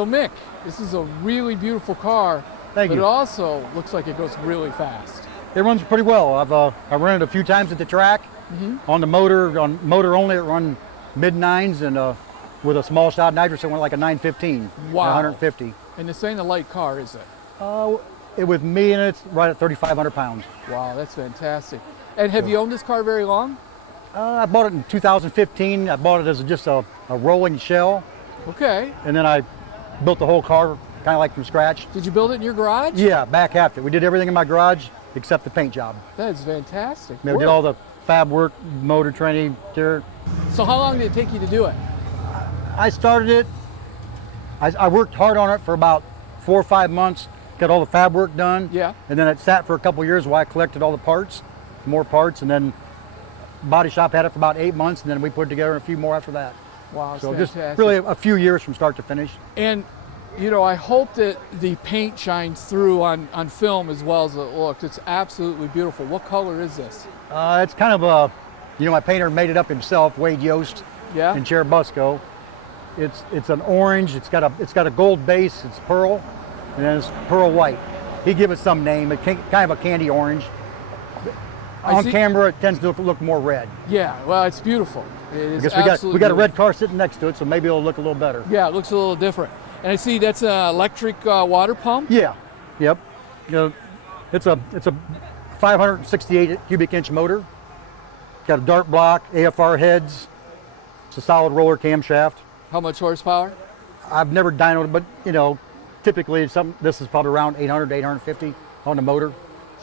So Mick, this is a really beautiful car, Thank but you. it also looks like it goes really fast. It runs pretty well. I've run it a few times at the track. On the motor, on motor only, it run mid-9s, and with a small shot nitrous, it went like a 915, Wow. 150. And this ain't a light car, is it? It with me in it's right at 3,500 pounds. Wow, that's fantastic. And have you owned this car very long? I bought it in 2015. I bought it as just a rolling shell, Okay. and then I built the whole car kind of like from scratch. Did you build it in your garage? Yeah, back after. We did everything in my garage except the paint job. That is fantastic. We did all the fab work, motor training, interior. So how long did it take you to do it? I started it, I worked hard on it for about 4 or 5 months, got all the fab work done. Yeah. And then it sat for a couple of years while I collected all the parts, more parts, and then body shop had it for about 8 months, and then we put together a few more after that. Wow, it's So fantastic. just really a few years from start to finish. And you know, I hope that the paint shines through on film as well as it looks. It's absolutely beautiful. What color is this? It's kind of my painter made it up himself, Wade Yost Yeah? in Cherubusco. It's an orange. It's got a gold base. It's pearl, and then it's pearl white. He gave it some name. It's kind of a candy orange. On camera, it tends to look more red. Yeah, well, it's beautiful. It is Because absolutely we got a red beautiful. car sitting next to it, so maybe it'll look a little better. Yeah, it looks a little different. And I see that's an electric water pump. Yeah, yep. You know, it's a 568 cubic inch motor. Got a dart block, AFR heads. It's a solid roller camshaft. How much horsepower? I've never dynoed it, but you know, typically this is probably around 800 to 850 on the motor.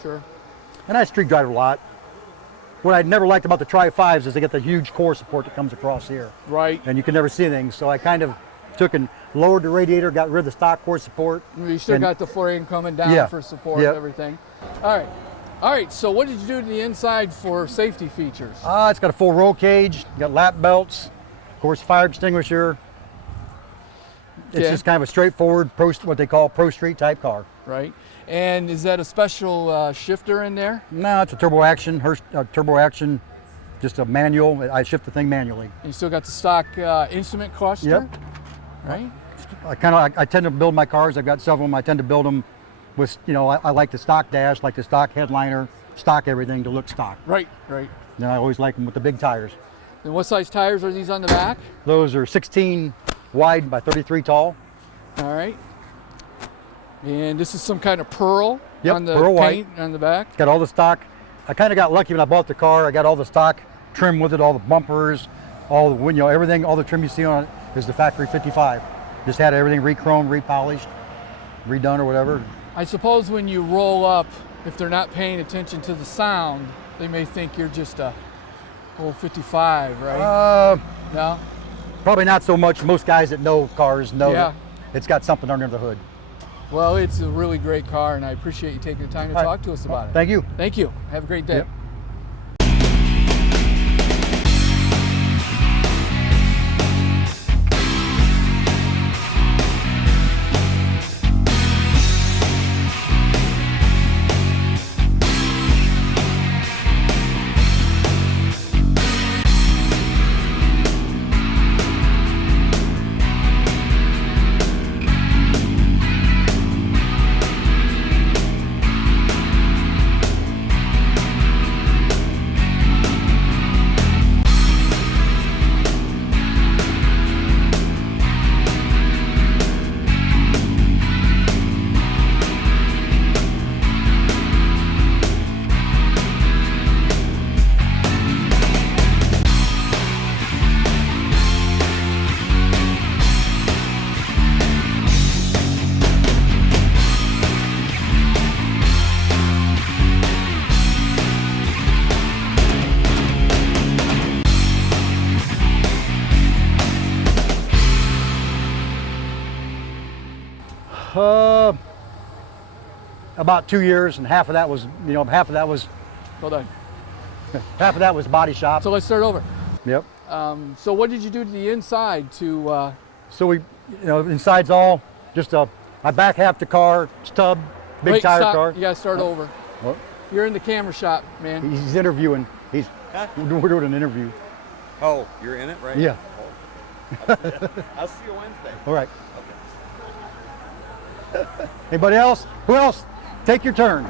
Sure. And I street drive it a lot. What I never liked about the Tri-5s is they get the huge core support that comes across here. Right. And you can never see anything. So I kind of took and lowered the radiator, got rid of the stock core support. You still got the frame coming down Yeah. for support Yep. and everything. All right. All right, so what did you do to the inside for safety features? It's got a full roll cage, got lap belts, of course fire extinguisher. It's Okay. just kind of a straightforward, what they call pro street type car. Right. And is that a special shifter in there? No, it's a turbo action, turbo action, just a manual. I shift the thing manually. And you still got the stock instrument cluster? Yep. Right. I tend to build my cars. I've got several of them. I tend to build them with, I like the stock dash, like the stock headliner, stock everything to look stock. Right, right. Then I always like them with the big tires. And what size tires are these on the back? Those are 16 wide by 33 tall. All right. And this is some kind of pearl Yep, on the pearl paint on the back. Got all the stock. I kind of got lucky when I bought the car. I got all the stock trim with it, all the bumpers, all the everything, all the trim you see on it is the factory 55. Just had everything re-chromed, repolished, redone or whatever. I suppose when you roll up, if they're not paying attention to the sound, they may think you're just a old 55, right? No? Probably not so much. Most guys that know cars know Yeah. that it's got something under the hood. Well, it's a really great car, and I appreciate you taking the time to All right. talk to us about it. Thank you. Thank you. Have a great day. Yep. About 2 years, and half of that was, Hold on. half of that was body shop. So let's start over. Yep. So what did you do to the inside to, So inside's all just I back half the car, stub, big wait, tire stop. car. You gotta start over. What? You're in the camera shop, man. He's interviewing. We're doing an interview. Oh, you're in it, right? Yeah. Oh. I'll see you Wednesday. All right. Okay. Anybody else? Who else? Take your turn.